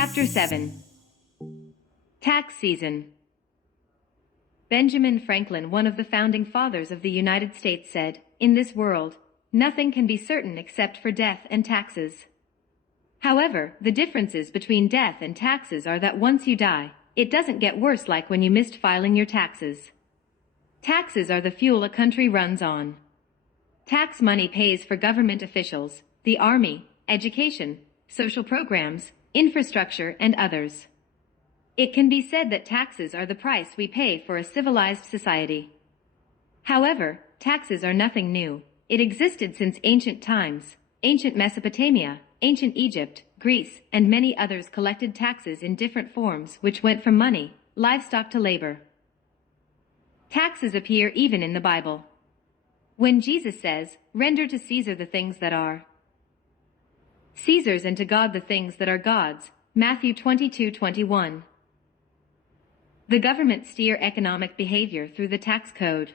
Chapter 7. Tax Season. Benjamin Franklin, one of the founding fathers of the United States, said, "In this world, nothing can be certain except for death and taxes." However, the differences between death and taxes are that once you die, it doesn't get worse like when you missed filing your taxes. Taxes are the fuel a country runs on. Tax money pays for government officials, the army, education, social programs, infrastructure, and others. It can be said that taxes are the price we pay for a civilized society. However, taxes are nothing new. It existed since ancient times. Ancient Mesopotamia, ancient Egypt, Greece, and many others collected taxes in different forms which went from money, livestock to labor. Taxes appear even in the Bible. When Jesus says, "Render to Caesar the things that are Caesar's and to God the things that are God's," Matthew 22:21. The government steer economic behavior through the tax code.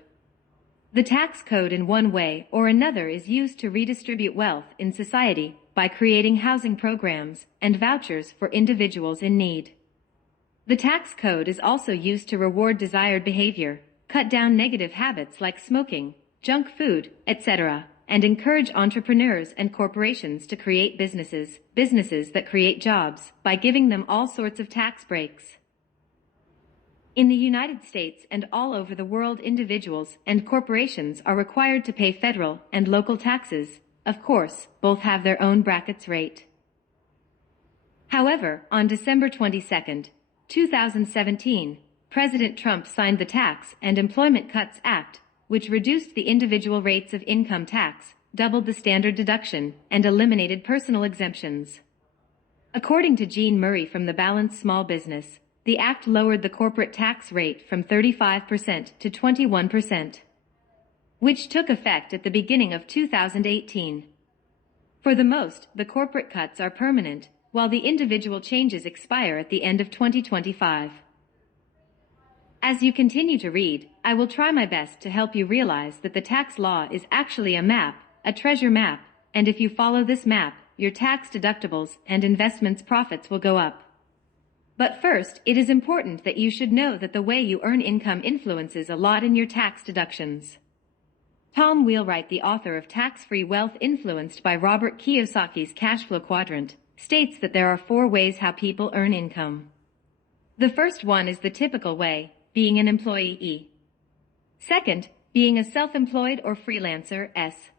The tax code in one way or another is used to redistribute wealth in society by creating housing programs and vouchers for individuals in need. The tax code is also used to reward desired behavior, cut down negative habits like smoking, junk food, etc., and encourage entrepreneurs and corporations to create businesses that create jobs by giving them all sorts of tax breaks. In the United States and all over the world, individuals and corporations are required to pay federal and local taxes. Of course, both have their own brackets rate. However, on December 22, 2017, President Trump signed the Tax and Employment Cuts Act, which reduced the individual rates of income tax, doubled the standard deduction, and eliminated personal exemptions. According to Jean Murray from the Balanced Small Business, the act lowered the corporate tax rate from 35% to 21%, which took effect at the beginning of 2018. For the most, the corporate cuts are permanent, while the individual changes expire at the end of 2025. As you continue to read, I will try my best to help you realize that the tax law is actually a map, a treasure map, and if you follow this map, your tax deductibles and investments profits will go up. But first, it is important that you should know that the way you earn income influences a lot in your tax deductions. Tom Wheelwright, the author of Tax-Free Wealth Influenced by Robert Kiyosaki's Cash Flow Quadrant, states that there are 4 ways how people earn income. The first one is the typical way, being an employee. Second, being a self-employed or freelancer, S.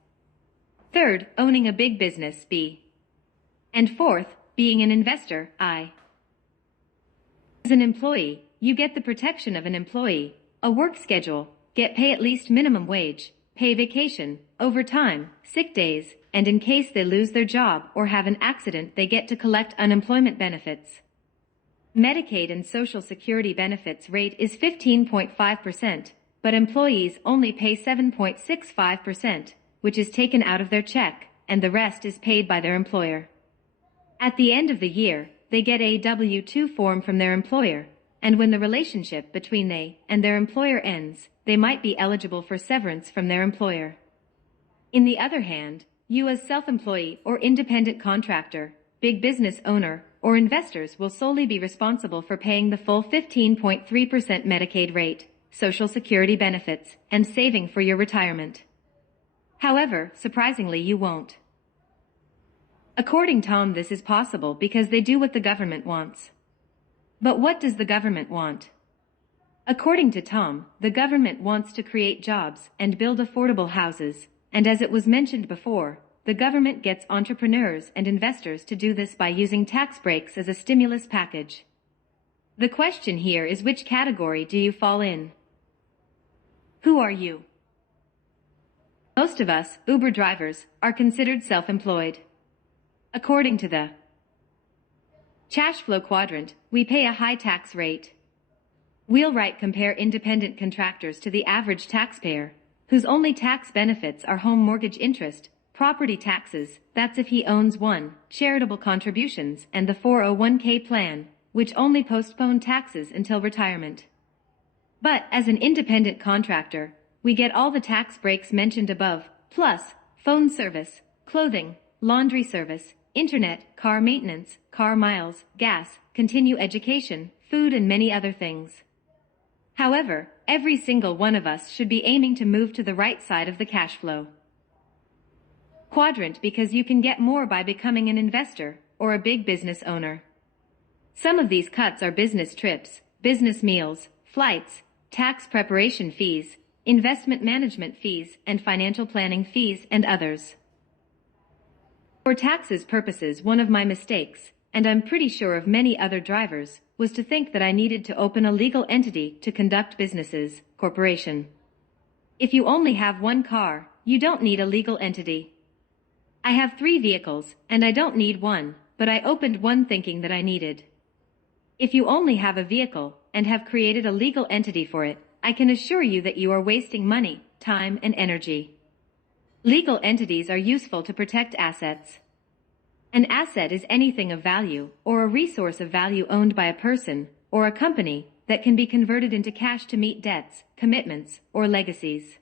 Third, owning a big business, B. And fourth, being an investor, I. As an employee, you get the protection of an employee, a work schedule, get pay at least minimum wage, pay vacation, overtime, sick days, and in case they lose their job or have an accident, they get to collect unemployment benefits. Medicaid and Social Security benefits rate is 15.5%, but employees only pay 7.65%, which is taken out of their check, and the rest is paid by their employer. At the end of the year, they get a W-2 form from their employer, and when the relationship between they and their employer ends, they might be eligible for severance from their employer. In the other hand, you as self-employee or independent contractor, big business owner, or investors will solely be responsible for paying the full 15.3% Medicaid rate, Social Security benefits, and saving for your retirement. However, surprisingly, you won't. According to Tom, this is possible because they do what the government wants. But what does the government want? According to Tom, the government wants to create jobs and build affordable houses, and as it was mentioned before, the government gets entrepreneurs and investors to do this by using tax breaks as a stimulus package. The question here is, which category do you fall in? Who are you? Most of us, Uber drivers, are considered self-employed. According to the Cash Flow Quadrant, we pay a high tax rate. Wheelwright compare independent contractors to the average taxpayer, whose only tax benefits are home mortgage interest, property taxes, that's if he owns one, charitable contributions, and the 401k plan, which only postpone taxes until retirement. But as an independent contractor, we get all the tax breaks mentioned above, plus phone service, clothing, laundry service, internet, car maintenance, car miles, gas, continue education, food and many other things. However, every single one of us should be aiming to move to the right side of the cash flow quadrant because you can get more by becoming an investor or a big business owner. Some of these cuts are business trips, business meals, flights, tax preparation fees, investment management fees, and financial planning fees, and others. For taxes purposes, one of my mistakes, and I'm pretty sure of many other drivers, was to think that I needed to open a legal entity to conduct businesses, corporation. If you only have one car, you don't need a legal entity. I have 3 vehicles, and I don't need one, but I opened one thinking that I needed. If you only have a vehicle, and have created a legal entity for it, I can assure you that you are wasting money, time, and energy. Legal entities are useful to protect assets. An asset is anything of value, or a resource of value owned by a person, or a company, that can be converted into cash to meet debts, commitments, or legacies.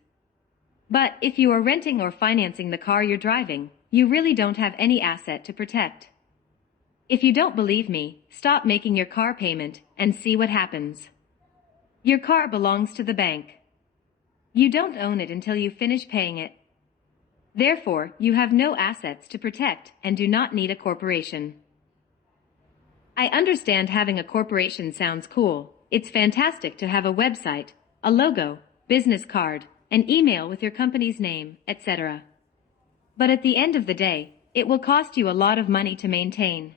But if you are renting or financing the car you're driving, you really don't have any asset to protect. If you don't believe me, stop making your car payment and see what happens. Your car belongs to the bank. You don't own it until you finish paying it. Therefore, you have no assets to protect and do not need a corporation. I understand having a corporation sounds cool. It's fantastic to have a website, a logo, business card, an email with your company's name, etc. But at the end of the day, it will cost you a lot of money to maintain.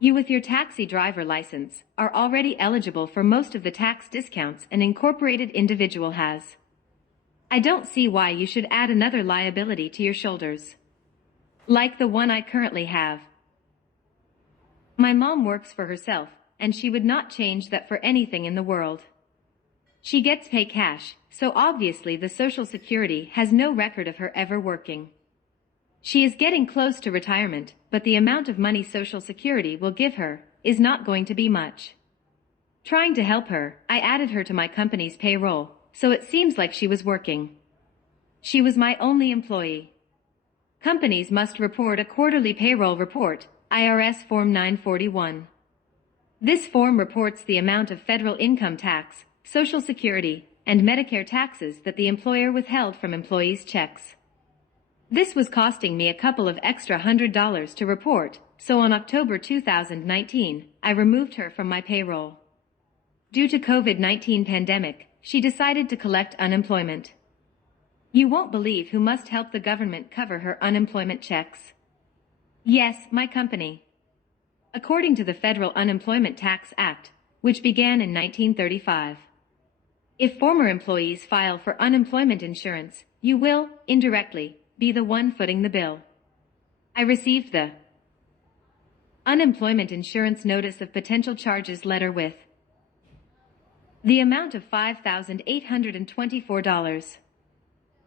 You with your taxi driver license are already eligible for most of the tax discounts an incorporated individual has. I don't see why you should add another liability to your shoulders, like the one I currently have. My mom works for herself, and she would not change that for anything in the world. She gets paid cash, so obviously the Social Security has no record of her ever working. She is getting close to retirement, but the amount of money Social Security will give her is not going to be much. Trying to help her, I added her to my company's payroll, so it seems like she was working. She was my only employee. Companies must report a quarterly payroll report, IRS Form 941. This form reports the amount of federal income tax, Social Security, and Medicare taxes that the employer withheld from employees' checks. This was costing me a couple of extra $100 to report, so on October 2019, I removed her from my payroll. Due to COVID-19 pandemic, she decided to collect unemployment. You won't believe who must help the government cover her unemployment checks. Yes, my company. According to the Federal Unemployment Tax Act, which began in 1935. If former employees file for unemployment insurance, you will, indirectly, be the one footing the bill. I received the unemployment insurance notice of potential charges letter with the amount of $5,824.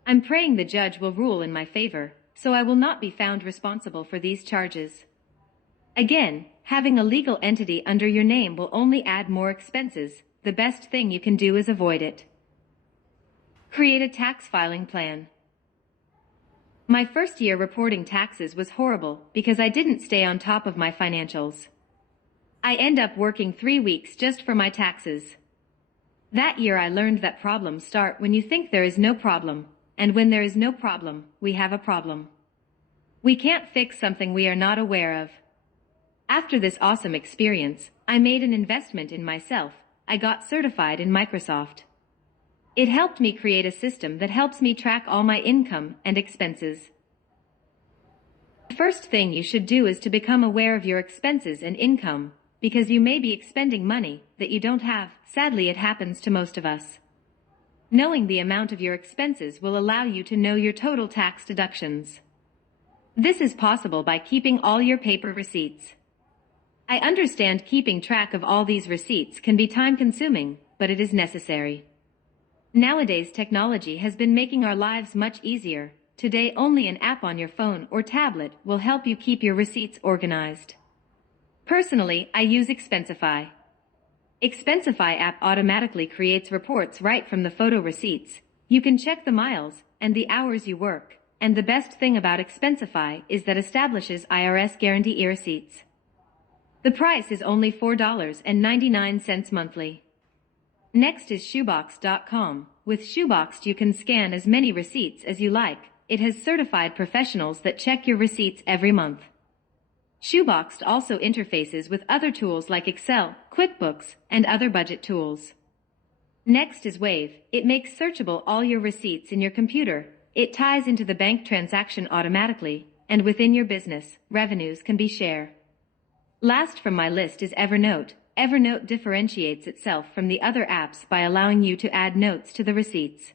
I'm praying the judge will rule in my favor, so I will not be found responsible for these charges. Again, having a legal entity under your name will only add more expenses. The best thing you can do is avoid it. Create a tax filing plan. My first year reporting taxes was horrible because I didn't stay on top of my financials. I end up working 3 weeks just for my taxes. That year I learned that problems start when you think there is no problem, and when there is no problem, we have a problem. We can't fix something we are not aware of. After this awesome experience, I made an investment in myself. I got certified in Microsoft. It helped me create a system that helps me track all my income and expenses. The first thing you should do is to become aware of your expenses and income, because you may be expending money that you don't have. Sadly, it happens to most of us. Knowing the amount of your expenses will allow you to know your total tax deductions. This is possible by keeping all your paper receipts. I understand keeping track of all these receipts can be time-consuming, but it is necessary. Nowadays, technology has been making our lives much easier. Today, only an app on your phone or tablet will help you keep your receipts organized. Personally, I use Expensify. Expensify app automatically creates reports right from the photo receipts. You can check the miles and the hours you work, and the best thing about Expensify is that establishes IRS guarantee receipts. The price is only $4.99 monthly. Next is shoebox.com. With Shoebox you can scan as many receipts as you like. It has certified professionals that check your receipts every month. Shoebox also interfaces with other tools like Excel, QuickBooks, and other budget tools. Next is Wave. It makes searchable all your receipts in your computer. It ties into the bank transaction automatically, and within your business, revenues can be shared. Last from my list is Evernote. Evernote differentiates itself from the other apps by allowing you to add notes to the receipts.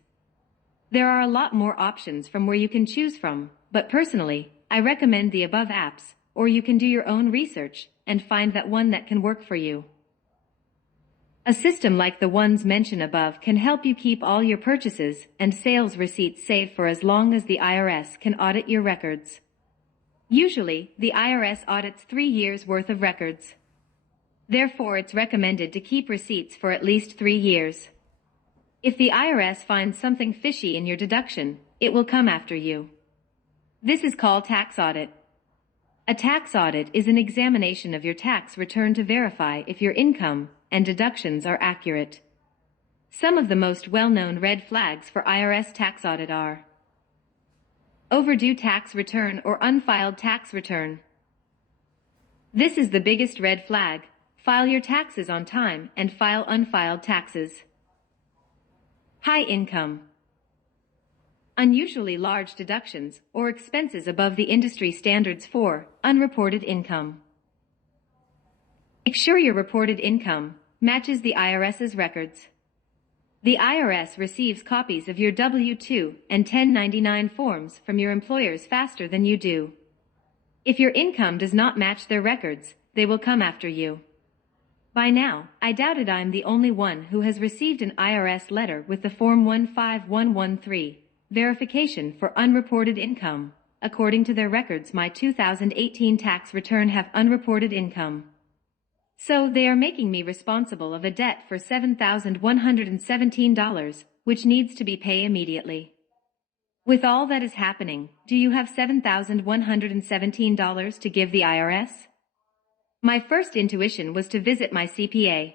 There are a lot more options from where you can choose from, but personally, I recommend the above apps, or you can do your own research and find that one that can work for you. A system like the ones mentioned above can help you keep all your purchases and sales receipts safe for as long as the IRS can audit your records. Usually, the IRS audits 3 years' worth of records. Therefore, it's recommended to keep receipts for at least 3 years. If the IRS finds something fishy in your deduction, it will come after you. This is called tax audit. A tax audit is an examination of your tax return to verify if your income and deductions are accurate. Some of the most well-known red flags for IRS tax audit are overdue tax return or unfiled tax return. This is the biggest red flag. File your taxes on time and file unfiled taxes. High income. Unusually large deductions or expenses above the industry standards for unreported income. Make sure your reported income matches the IRS's records. The IRS receives copies of your W-2 and 1099 forms from your employers faster than you do. If your income does not match their records, they will come after you. By now, I doubted I'm the only one who has received an IRS letter with the Form 15113, verification for unreported income. According to their records, my 2018 tax return have unreported income. So they are making me responsible of a debt for $7,117, which needs to be paid immediately. With all that is happening, do you have $7,117 to give the IRS? My first intuition was to visit my CPA.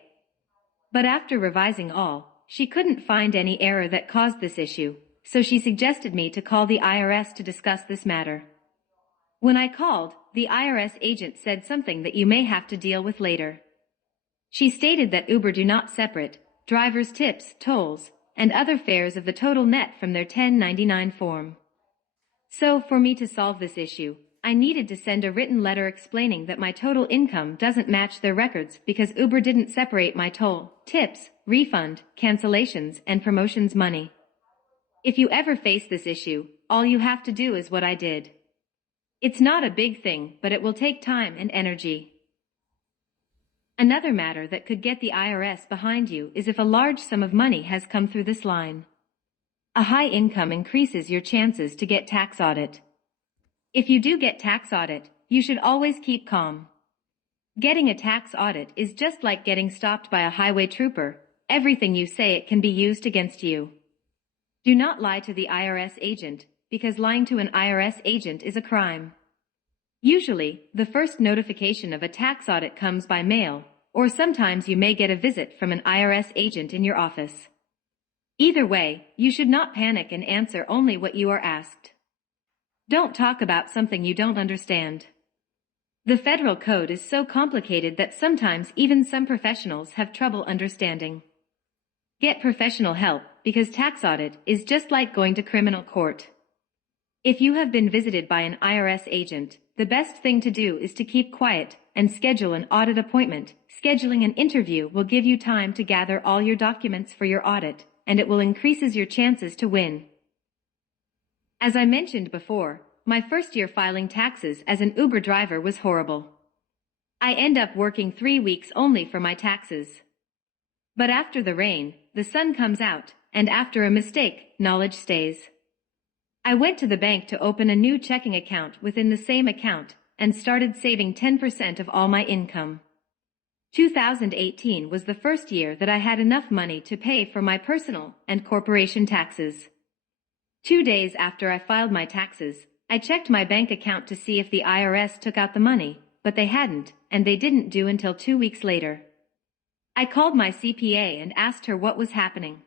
But after revising all, she couldn't find any error that caused this issue, so she suggested me to call the IRS to discuss this matter. When I called, the IRS agent said something that you may have to deal with later. She stated that Uber do not separate drivers' tips, tolls, and other fares of the total net from their 1099 form. So for me to solve this issue, I needed to send a written letter explaining that my total income doesn't match their records because Uber didn't separate my toll, tips, refund, cancellations, and promotions money. If you ever face this issue, all you have to do is what I did. It's not a big thing, but it will take time and energy. Another matter that could get the IRS behind you is if a large sum of money has come through this line. A high income increases your chances to get tax audit. If you do get tax audit, you should always keep calm. Getting a tax audit is just like getting stopped by a highway trooper. Everything you say it can be used against you. Do not lie to the IRS agent, because lying to an IRS agent is a crime. Usually, the first notification of a tax audit comes by mail, or sometimes you may get a visit from an IRS agent in your office. Either way, you should not panic and answer only what you are asked. Don't talk about something you don't understand. The federal code is so complicated that sometimes even some professionals have trouble understanding. Get professional help, because tax audit is just like going to criminal court. If you have been visited by an IRS agent, the best thing to do is to keep quiet and schedule an audit appointment. Scheduling an interview will give you time to gather all your documents for your audit, and it will increases your chances to win. As I mentioned before, my first year filing taxes as an Uber driver was horrible. I end up working 3 weeks only for my taxes. But after the rain, the sun comes out, and after a mistake, knowledge stays. I went to the bank to open a new checking account within the same account, and started saving 10% of all my income. 2018 was the first year that I had enough money to pay for my personal and corporation taxes. 2 days after I filed my taxes, I checked my bank account to see if the IRS took out the money, but they hadn't, and they didn't do until 2 weeks later. I called my CPA and asked her what was happening.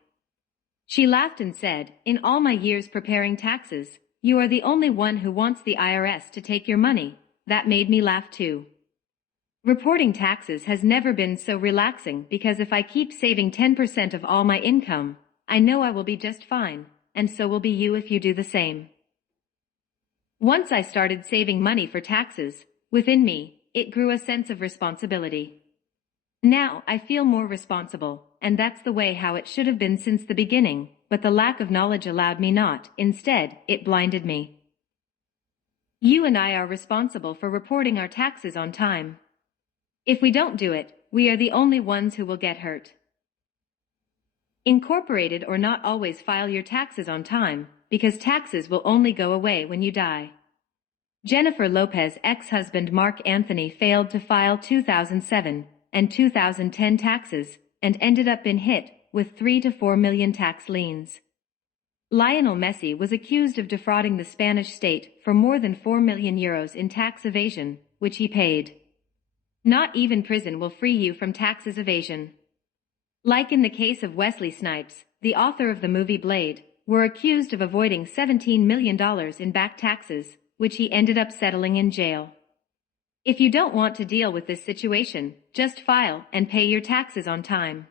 She laughed and said, "In all my years preparing taxes, you are the only one who wants the IRS to take your money." That made me laugh too. Reporting taxes has never been so relaxing because if I keep saving 10% of all my income, I know I will be just fine, and so will be you if you do the same. Once I started saving money for taxes, within me, it grew a sense of responsibility. Now I feel more responsible, and that's the way how it should have been since the beginning, but the lack of knowledge allowed me not. Instead, it blinded me. You and I are responsible for reporting our taxes on time. If we don't do it, we are the only ones who will get hurt. Incorporated or not always file your taxes on time, because taxes will only go away when you die. Jennifer Lopez's ex-husband Mark Anthony failed to file 2007 and 2010 taxes and ended up being hit with 3 to 4 million tax liens. Lionel Messi was accused of defrauding the Spanish state for more than 4 million euros in tax evasion, which he paid. Not even prison will free you from taxes evasion. Like in the case of Wesley Snipes, the author of the movie Blade, were accused of avoiding $17 million in back taxes, which he ended up settling in jail. If you don't want to deal with this situation, just file and pay your taxes on time.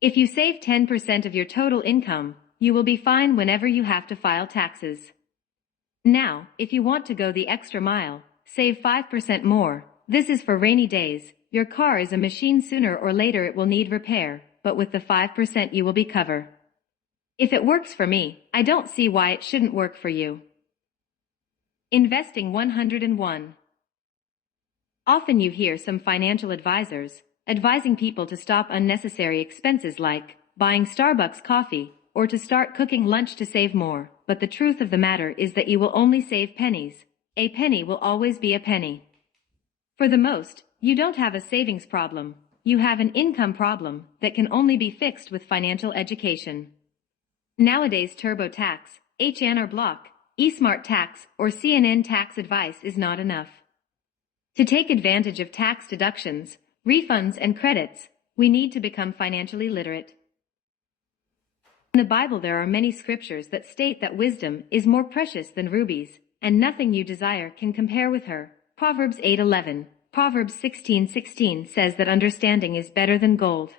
If you save 10% of your total income, you will be fine whenever you have to file taxes. Now, if you want to go the extra mile, save 5% more. This is for rainy days. Your car is a machine, sooner or later it will need repair, but with the 5% you will be covered. If it works for me, I don't see why it shouldn't work for you. Investing 101. Often you hear some financial advisors advising people to stop unnecessary expenses like buying Starbucks coffee or to start cooking lunch to save more, but the truth of the matter is that you will only save pennies. A penny will always be a penny. For the most, you don't have a savings problem. You have an income problem that can only be fixed with financial education. Nowadays TurboTax, HNR Block, eSmart Tax, or CNN tax advice is not enough. To take advantage of tax deductions, refunds and credits, we need to become financially literate. In the Bible there are many scriptures that state that wisdom is more precious than rubies, and nothing you desire can compare with her. Proverbs 8:11, Proverbs 16:16 says that understanding is better than gold.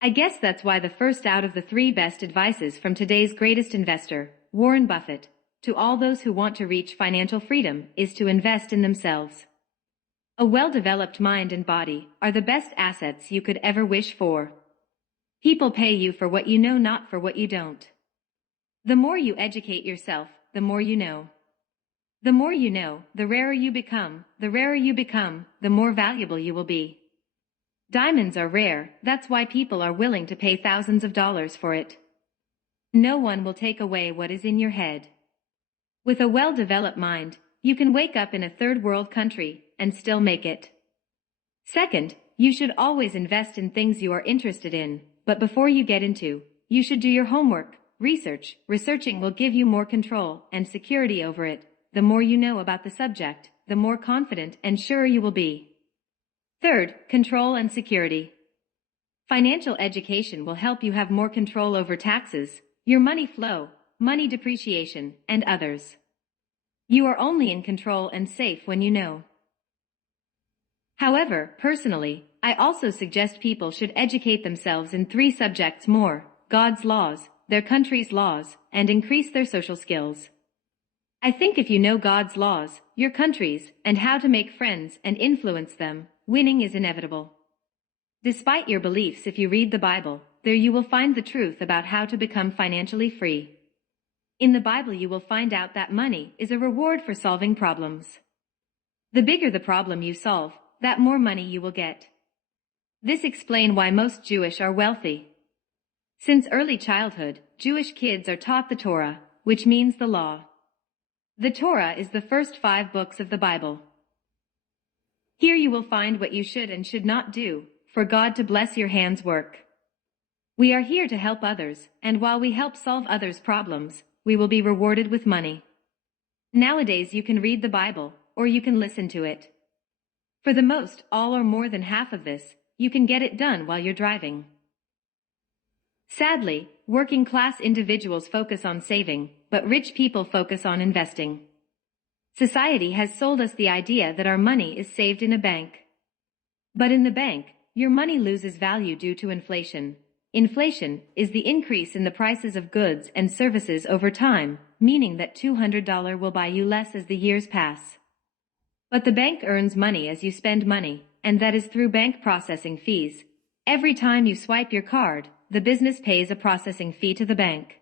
I guess that's why the first out of the 3 best advices from today's greatest investor, Warren Buffett, to all those who want to reach financial freedom is to invest in themselves. A well-developed mind and body are the best assets you could ever wish for. People pay you for what you know, not for what you don't. The more you educate yourself, the more you know. The more you know, the rarer you become. The rarer you become, the more valuable you will be. Diamonds are rare, that's why people are willing to pay thousands of dollars for it. No one will take away what is in your head. With a well-developed mind, you can wake up in a third world country and still make it. Second, you should always invest in things you are interested in, but before you get into, you should do your homework, research. Researching will give you more control and security over it. The more you know about the subject, the more confident and sure you will be. Third, control and security. Financial education will help you have more control over taxes, your money flow, money depreciation, and others. You are only in control and safe when you know. However, personally, I also suggest people should educate themselves in 3 subjects more: God's laws, their country's laws, and increase their social skills. I think if you know God's laws, your country's, and how to make friends and influence them, winning is inevitable. Despite your beliefs, if you read the Bible, there you will find the truth about how to become financially free. In the Bible you will find out that money is a reward for solving problems. The bigger the problem you solve, that more money you will get. This explains why most Jewish are wealthy. Since early childhood, Jewish kids are taught the Torah, which means the law. The Torah is the first 5 books of the Bible. Here you will find what you should and should not do, for God to bless your hands' work. We are here to help others, and while we help solve others' problems, we will be rewarded with money. Nowadays you can read the Bible, or you can listen to it. For the most, all or more than half of this, you can get it done while you're driving. Sadly, working class individuals focus on saving, but rich people focus on investing. Society has sold us the idea that our money is saved in a bank. But in the bank, your money loses value due to inflation. Inflation is the increase in the prices of goods and services over time, meaning that $200 will buy you less as the years pass. But the bank earns money as you spend money, and that is through bank processing fees. Every time you swipe your card, the business pays a processing fee to the bank.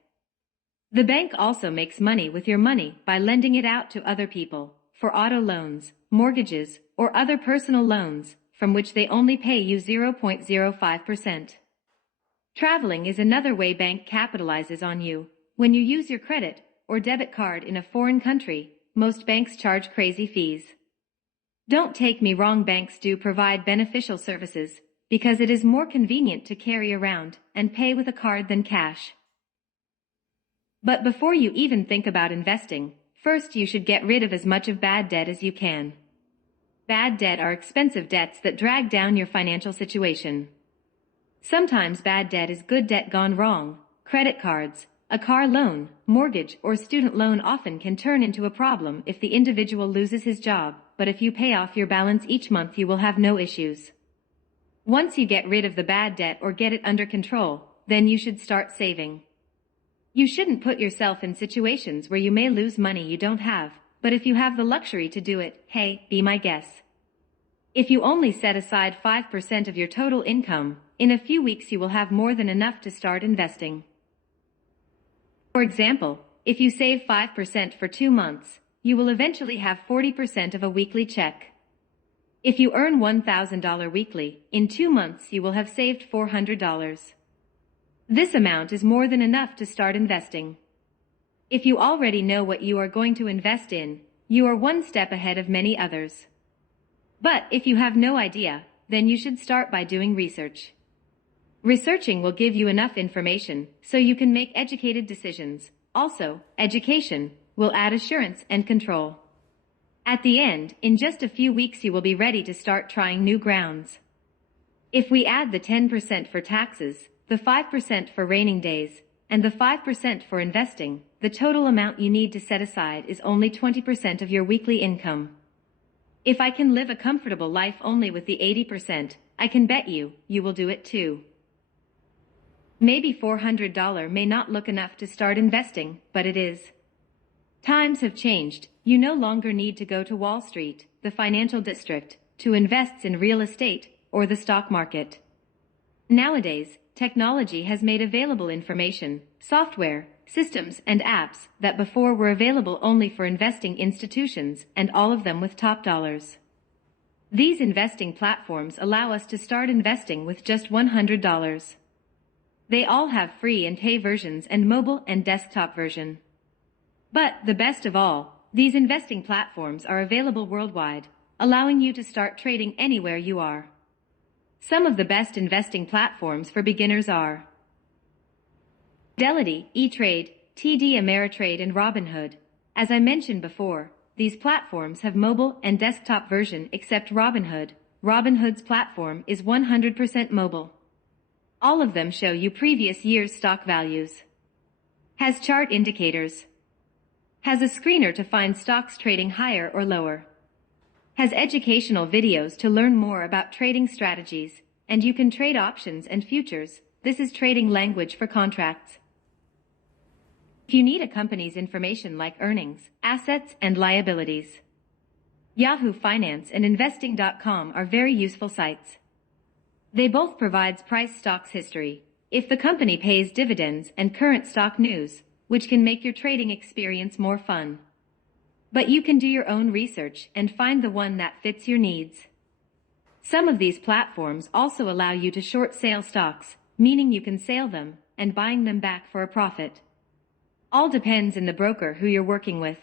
The bank also makes money with your money by lending it out to other people, for auto loans, mortgages, or other personal loans, from which they only pay you 0.05%. Traveling is another way bank capitalizes on you. When you use your credit or debit card in a foreign country, most banks charge crazy fees. Don't take me wrong, banks do provide beneficial services, because it is more convenient to carry around and pay with a card than cash. But before you even think about investing, first you should get rid of as much of bad debt as you can. Bad debt are expensive debts that drag down your financial situation. Sometimes bad debt is good debt gone wrong. Credit cards, a car loan, mortgage, or student loan often can turn into a problem if the individual loses his job, but if you pay off your balance each month you will have no issues. Once you get rid of the bad debt or get it under control, then you should start saving. You shouldn't put yourself in situations where you may lose money you don't have, but if you have the luxury to do it, hey, be my guest. If you only set aside 5% of your total income, in a few weeks you will have more than enough to start investing. For example, if you save 5% for 2 months, you will eventually have 40% of a weekly check. If you earn $1,000 weekly, in 2 months you will have saved $400. This amount is more than enough to start investing. If you already know what you are going to invest in, you are one step ahead of many others. But if you have no idea, then you should start by doing research. Researching will give you enough information so you can make educated decisions. Also, education will add assurance and control. At the end, in just a few weeks you will be ready to start trying new grounds. If we add the 10% for taxes, the 5% for raining days, and the 5% for investing, the total amount you need to set aside is only 20% of your weekly income. If I can live a comfortable life only with the 80%, I can bet you will do it too. Maybe $400 may not look enough to start investing, but it is. Times have changed. You no longer need to go to Wall Street, the financial district, to invest in real estate or the stock market. Nowadays, technology has made available information, software, systems, and apps that before were available only for investing institutions, and all of them with top dollars. These investing platforms allow us to start investing with just $100. They all have free and pay versions and mobile and desktop version. But the best of all, these investing platforms are available worldwide, allowing you to start trading anywhere you are. Some of the best investing platforms for beginners are Fidelity, E-Trade, TD Ameritrade, and Robinhood. As I mentioned before, these platforms have mobile and desktop version except Robinhood. Robinhood's platform is 100% mobile. All of them show you previous year's stock values. Has chart indicators. Has a screener to find stocks trading higher or lower. Has educational videos to learn more about trading strategies, and you can trade options and futures. This is trading language for contracts. If you need a company's information like earnings, assets, and liabilities, Yahoo Finance and Investing.com are very useful sites. They both provide price stocks history, if the company pays dividends, and current stock news, which can make your trading experience more fun. But you can do your own research and find the one that fits your needs. Some of these platforms also allow you to short sale stocks, meaning you can sell them and buying them back for a profit. All depends on the broker who you're working with.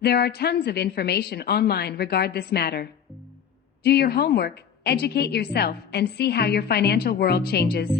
There are tons of information online regarding this matter. Do your homework, educate yourself, and see how your financial world changes.